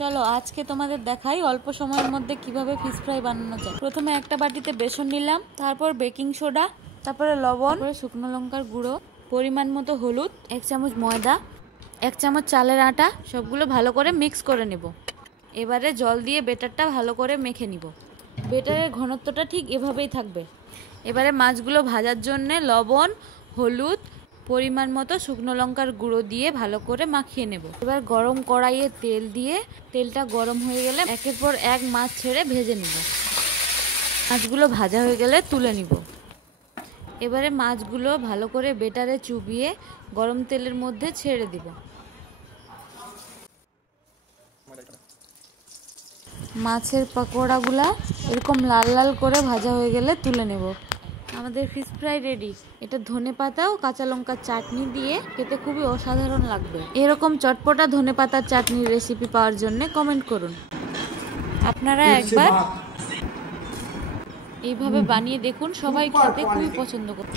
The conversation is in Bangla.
চলো আজকে তোমাদের দেখাই অল্প সময়ের মধ্যে কিভাবে ফিশ ফ্রাই বানানো যায়। প্রথমে একটা বাটিতে বেসন নিলাম, তারপর বেকিং সোডা, তারপরে লবণ, তারপরে শুকনো লঙ্কার গুঁড়ো, পরিমাণ মতো হলুদ, 1 চামচ ময়দা, 1 চামচ চালের আটা, সবগুলো ভালো করে মিক্স করে নেব। এবারে জল দিয়ে বেটারটা ভালো করে মেখে নিব। বেটারের ঘনত্বটা ঠিক এভাবেই থাকবে। এবারে মাছগুলো ভাজার জন্য লবণ, হলুদ, পরিমাণ মতো শুকনো লঙ্কার গুঁড়ো দিয়ে ভালো করে মাখিয়ে নেব। এবার গরম কড়াইয়ে তেল দিয়ে তেলটা গরম হয়ে গেলে একের পর এক মাছ ছেড়ে ভেজে নিব। মাছগুলো ভাজা হয়ে গেলে তুলে নিব। এবারে মাছগুলো ভালো করে বেটারে চুবিয়ে গরম তেলের মধ্যে ছেড়ে দিব। মাছের পকোড়াগুলা এরকম লাল লাল করে ভাজা হয়ে গেলে তুলে নেব। আমাদের ফিশ ফ্রাই রেডি। এটা ধনেপাতা ও কাঁচা লঙ্কার চাটনি দিয়ে খেতে খুবই অসাধারণ লাগবে। এরকম চটপটা ধনেপাতার চাটনির রেসিপি পাওয়ার জন্য কমেন্ট করুন। আপনারা একবার এইভাবে বানিয়ে দেখুন, সবাই খেতে খুবই পছন্দ করে।